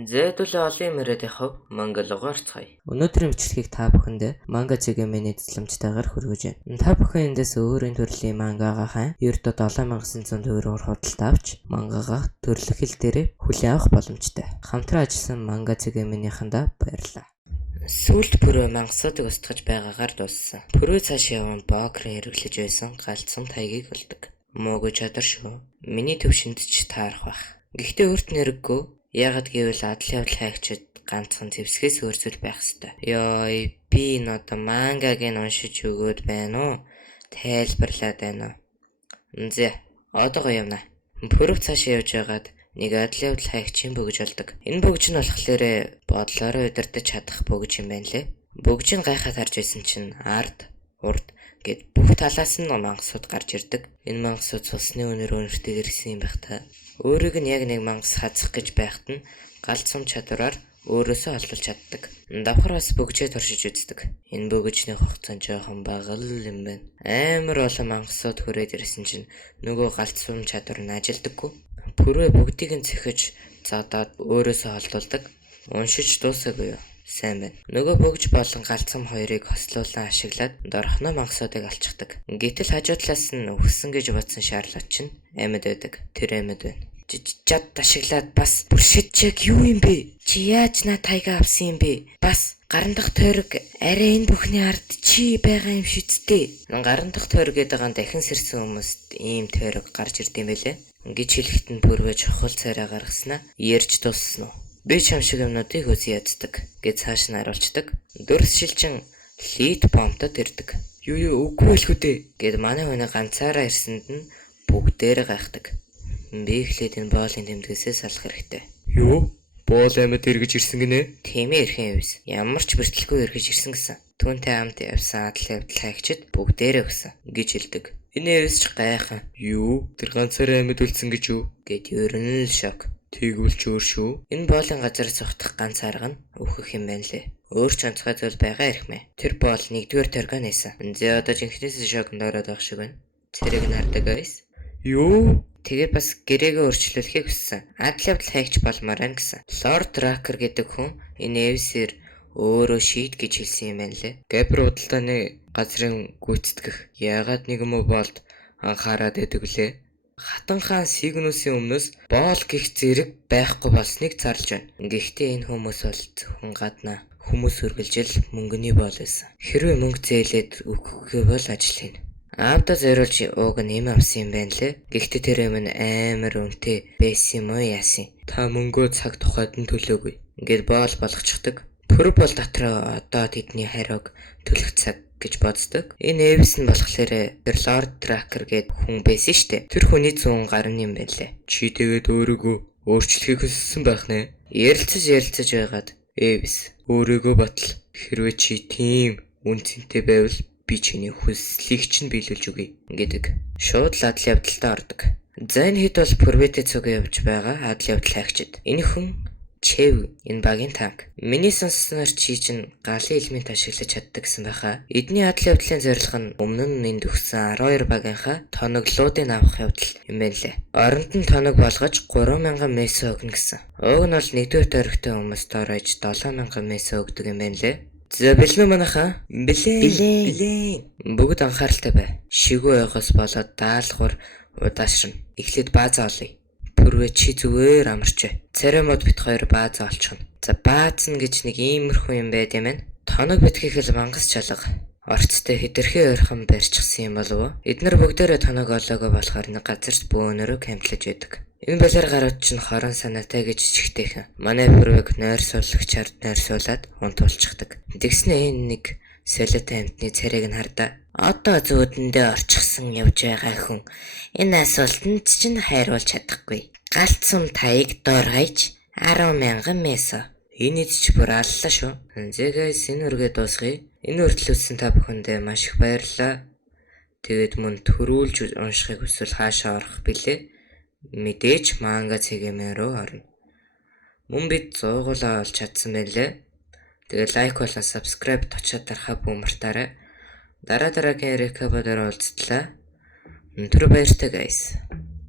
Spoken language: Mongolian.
Зэдүлээ олон мэрэд яхав мангалугаарцгая. Өнөөдрийн бичлэгийг та бүхэнд манга цэгийн тусламжтайгаар хүргэж байна. Та бүхэн эндээс өөрийн төрлийн мангагийнхаа ердөө 7900 төгрөгөөр худалдаа авч мангагаа төрөлх хэл дээр хүлээн авах боломжтой. Хамтран ажилласан манга цэгийн баярлалаа. Сүүлд пүрөө мангасуудыг устгаж байгаагаар дууссан. Пүрөө цааш яван бокрын хэрэглэж байсан галцсан тайгийг олдог. Муугүй чадар шүү. Миний төвшөнд ч таарах бах. Гэхдээ өөрт нэрэггүй. Яагад гэвэл адлын явдал хайгчид ганцхан зэвсгээс өөрсөл байх ёстой. Ёй, би энэ одоо мангааг нь уншиж өгөөд байна уу? Тайлбарлаад байна уу? Зэ, одоо гоё юмнаа. Пүрөв цаашаа явж байгаад нэг адлын явдал хайгчийн бөгж олдог. Энэ бөгж нь болохоор бодлороо удирдах чадах бөгж юм байна лээ. Бөгжийг гайхаад харж байсан чинь ард, урд гэд бүх талаас нь мангасууд гарч ирдэг. Энэ мангасууд цусны өнөр өнөртэй ирсэн юм байх та. Өөрийг нь яг нэг мангас хазах гэж байхад нь галт сум чадвараар өөрөөсөө олдуулж чаддаг. Давхар бас бөгжөө туршиж үздэг. Энэ бөгжний хугацаа жоохон бага л юм байна. Амар олон мангасууд хүрээд ирсэн чинь нөгөө галт сум чадвар нь ажилдаггүй. Пүрөө бүгдийг нь цэхэж задаад өөрөөсөө олдуулдаг. Уншиж дуусаагүй юу? Сайн байна. Нөгөө бөгж болон галцам хоёрыг хослуулан ашиглаад дорхно мангасуудыг алчдаг. Гэтэл хажуу талаас нь өгсөн гэж бодсон шаарлууд чинь амьд байдаг. Тэр амьд байна. Жад ашиглаад бас бүршид чиг юу юм бэ? Чи яаж наа тайга авсан юм бэ? Бас гарын дахь тойрог арай энэ бүхний ард чи байгаа юм шүттэй. Гарын дахь тойрог гэдэг нь дахин сэрсэн хүмүүст ийм тойрог гарч ирд юм бэлээ. Гэж хэлэхэд нь пүрвэ чухал царай гаргаснаа ярьж дууссан уу? Би ч юм шиг юмнуудыг үгүй яддаг гэж цааш нь харуулцдаг. Дөрс шилжин лит бомтод ирдэг. Юу үгүй л хөдөө гэд манай хүн ганцаараа ирсэнд нь бүгдээр гайхдаг. Би эхлээд энэ боолын тэмдгээсээ салах хэрэгтэй. Юу? Боол амьд эргэж ирсэн гинэ? Тийм ээ эрхэн явс. Ямар ч бэртэлгүй эргэж ирсэн гэсэн. Түүнтэй хамт явсан адлын явдал хайгчид бүгдээрээ өгсөн гэж хэлдэг. Энэ явс ч гайхан. Юу? Тэр ганцаараа амьд үлдсэн гэж юу? Гэт ерөн л шок. Тэгвэл ч өөр шүү. Энэ боолын газар цухтах ганц арга нь өөхөх юм байна лээ. Өөр ч онцгой зүйл байгаа ирхмэ. Тэр боол 1-р торгон нээсэн. Зэ одоо жинхнээс шокнд ороод байх шиг байна. Цэрэг нь хардаг guys. Юу? Тэгээд бас гэрээгээ өөрчлүүлэхийг хүссэн. Адал явдал хайгч болмоор байна гэсэн. Lord Tracker гэдэг хүн энэ эвсээр өөрөө шийд гэж хэлсэн юм байна лээ. Габр худалдааны газрын гүйцэтгэх яагаад нэг юм болд анхаарад байдаг лээ. Хатан хаан Сигнусийн өмнөөс боол гих зэрэг байхгүй болсныг зарлж байна. Гэхдээ энэ хүмүүс бол зөвхөн гаднаа хүмүүс үргэлжил мөнгөний боол байсан. Хэрвээ мөнгө зээлээд өгөхгүй бол ажил хийнэ. Аавда зориулж ууг нь юм авсан юм байна лээ. Гэхдээ тэр юм амар үнэтэй байсан юм уу яасан. Та мөнгөө цаг тухайд нь төлөөгүй. Ингээд боол болгочихдаг. Пүр бол дотроо одоо тэдний хариуг төлөх цаг гэж боддог. Энэ Эвс нь болохоор тэр Lord Tracker гэдэг хүн байсан штэ. Тэр хүний 100 гарны юм байна лээ. Чи тэгээд өөрийгөө өөрчлөхийг хүссэн байх нэ. Ярилцаж байгаад Эвс өөрийгөө батал. Хэрвээ чи тийм үнцэнтэй байвал би чиний хүслийг чинь биелүүлж өгье гэдэг. Шууд л адлын явдалтай ордог. За энэ хэд бол Пүрвэтэй цугаа явж байгаа адлын явдал хайгчид. Энэ хүн Чэв энэ багийн танк. Миний сонссноор чи чинь галын элемент ашиглаж чаддаг гэсэн байхаа. Эдний адлын явдлын зорилго нь өмнө нь энд өгсөн 12 багийнхаа тоноглуудыг авах явдал юм байна лээ. Оронд нь тоног болгож 3000 месо өгнө гэсэн. Уг нь бол 1-р тойрогтой хүмүүст оройж 7000 месо өгдөг юм байна лээ. За бэлэн манайхаа. Бэлэн. Бүгд анхааралтай бай. Шигүү байгаас болоод даалгавар удаашрна. Эхлээд баазаа олъё. Пүрвэ чи зүгээр амарч бай. Царай мод бит хоёр баазаа олчихно. За баазна гэж нэг иймэрхүү юм байд юм байна. Тоног битгийх л мангас чалга. Орцтой хэтэрхий ойрхон барьчихсан юм болов уу? Эднэр бүгдээрээ тоног олоогоо болохоор нэг газарт бөөнөрөө камтлаж байдаг. Энэ балер гарууд чинь хорон санаатай гэж чихтэйхэн. Манай пүрвэг нойр суулагчаар нойр суулаад унтуулчихдаг. Тэгснэ энэ нэг солиотой амтны царайг нь хардаа. Одоо зүүдэндээ орчихсон явж байгаа хүн энэ асуултанд чинь хайруулж чадахгүй. Галт сум таяг доор гайж 10,000 месо. Энэ ч бүр аллаа шүү. Зэгээс энэ үргээ дуусгая. Энэ үртлүүлсэн та бүхэндээ маш их баярлалаа. Тэгээд мөн төрүүлж уншихыг хүсвэл хаашаа орох билээ? Мэдээж манга цэгийн рүү орно. Мөн бид 100 олж чадсан байлээ. Тэгээд лайк болон subscribe точоод дарахаа бүү мартаарай. Дараагийн рекабадаар уулзтлаа. Өнөөдөр баяртай guys.